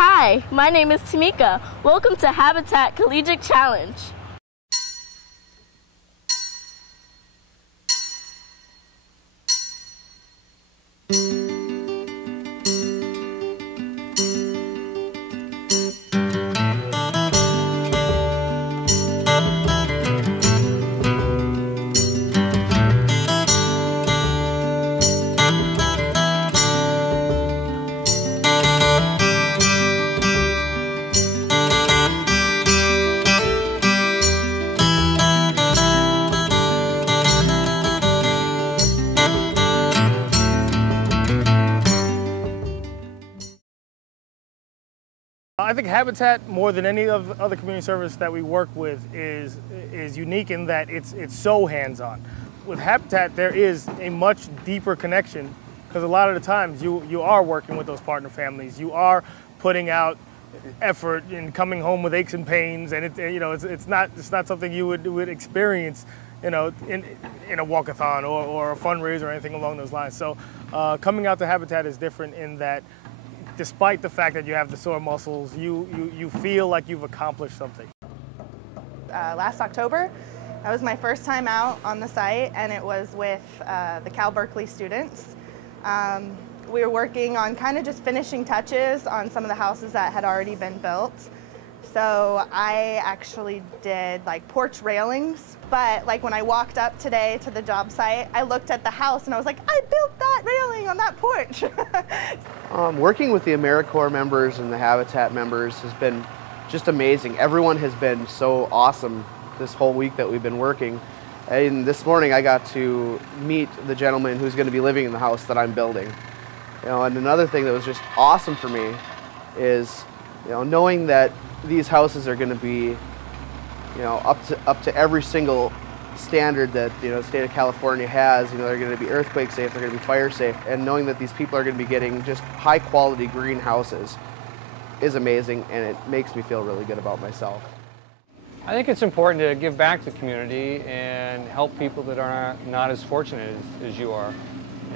Hi, my name is Tamika. Welcome to Habitat Collegiate Challenge. I think Habitat, more than any of the other community service that we work with, is unique in that it's so hands-on. With Habitat, there is a much deeper connection because a lot of the times you are working with those partner families. You are putting out effort and coming home with aches and pains, and it's not something you would experience, in a walkathon or a fundraiser or anything along those lines. So coming out to Habitat is different in that, despite the fact that you have the sore muscles, you feel like you've accomplished something. Last October, that was my first time out on the site, and it was with the Cal Berkeley students. We were working on kind of just finishing touches on some of the houses that had already been built. So I actually did like porch railings, but like when I walked up today to the job site, I looked at the house and I was like, I built that railing on that porch. Working with the AmeriCorps members and the Habitat members has been just amazing. Everyone has been so awesome this whole week that we've been working. And this morning I got to meet the gentleman who's going to be living in the house that I'm building. And another thing that was just awesome for me is knowing that these houses are going to be up to every single standard that the state of California has. They're going to be earthquake safe, they're going to be fire safe, and knowing that these people are going to be getting just high quality green houses is amazing, and it makes me feel really good about myself. I think it's important to give back to the community and help people that are not as fortunate as you are.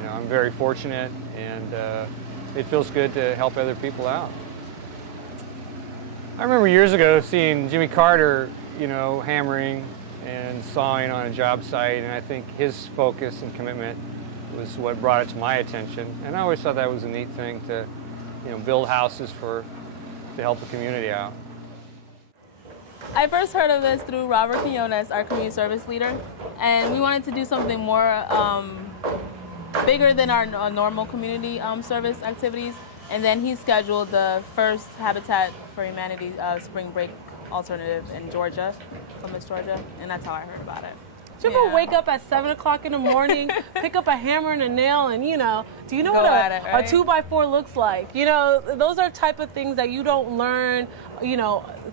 I'm very fortunate, and it feels good to help other people out. I remember years ago seeing Jimmy Carter, hammering and sawing on a job site, and I think his focus and commitment was what brought it to my attention. And I always thought that was a neat thing to, build houses to help the community out. I first heard of this through Robert Quinones, our community service leader, and we wanted to do something more bigger than our normal community service activities. And then he scheduled the first Habitat for Humanity spring break alternative in Georgia, Columbus, Georgia, and that's how I heard about it. Do you ever wake up at 7 o'clock in the morning, pick up a hammer and a nail, and do you know what a 2x4 looks like? Those are type of things that you don't learn,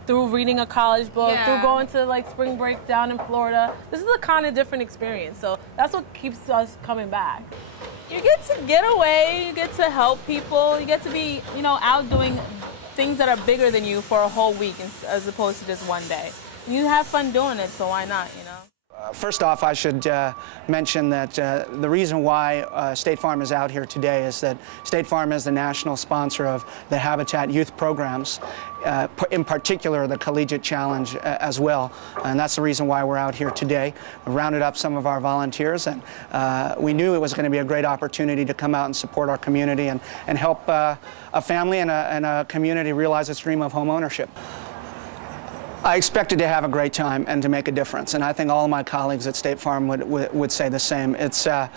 through reading a college book, through going to like spring break down in Florida. This is a kind of different experience, so that's what keeps us coming back. You get to get away, you get to help people, you get to be, out doing things that are bigger than you for a whole week as opposed to just one day. You have fun doing it, so why not, First off, I should mention that the reason why State Farm is out here today is that State Farm is the national sponsor of the Habitat youth programs, in particular the Collegiate Challenge as well. And that's the reason why we're out here today. We rounded up some of our volunteers, and we knew it was going to be a great opportunity to come out and support our community and help a family and a community realize its dream of home ownership. I expected to have a great time and to make a difference, and I think all of my colleagues at State Farm would say the same. It's a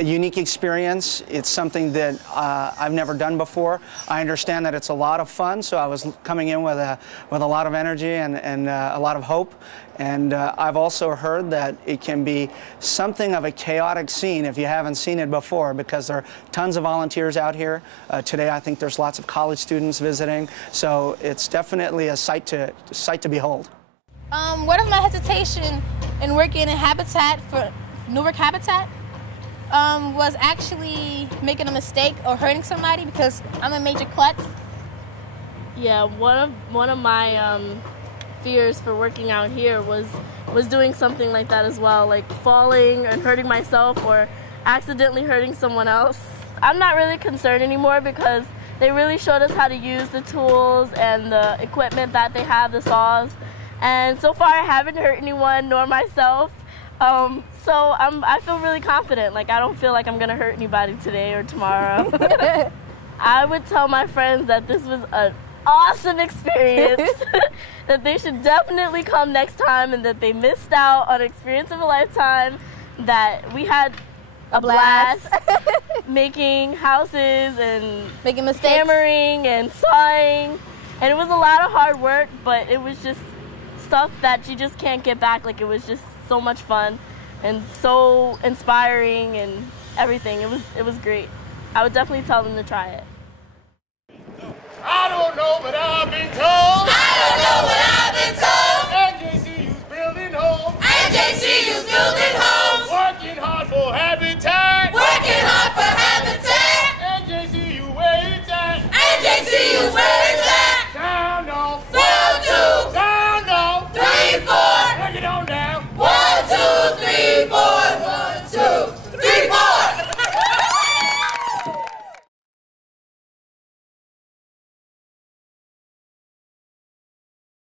unique experience. It's something that I've never done before. I understand that it's a lot of fun, so I was coming in with a lot of energy and a lot of hope. And I've also heard that it can be something of a chaotic scene if you haven't seen it before, because there are tons of volunteers out here. Today I think there's lots of college students visiting, so it's definitely a sight to behold. What is my hesitation in working in Habitat for Newark Habitat? Was actually making a mistake or hurting somebody, because I'm a major klutz. Yeah, one of my fears for working out here was doing something like that as well, like falling and hurting myself or accidentally hurting someone else. I'm not really concerned anymore because They really showed us how to use the tools and the equipment that they have, the saws. And so far I haven't hurt anyone nor myself. So I feel really confident. Like, I don't feel like I'm gonna hurt anybody today or tomorrow. I would tell my friends that this was an awesome experience, that they should definitely come next time, and that they missed out on an experience of a lifetime, that we had a blast making houses and making mistakes, hammering and sawing. And it was a lot of hard work, but it was just stuff that you just can't get back. Like, it was just so much fun and so inspiring and everything. It was great. I would definitely tell them to try it. I don't know, but I've been told. I don't know what I've been told. NJCU's building homes. NJCU's building homes.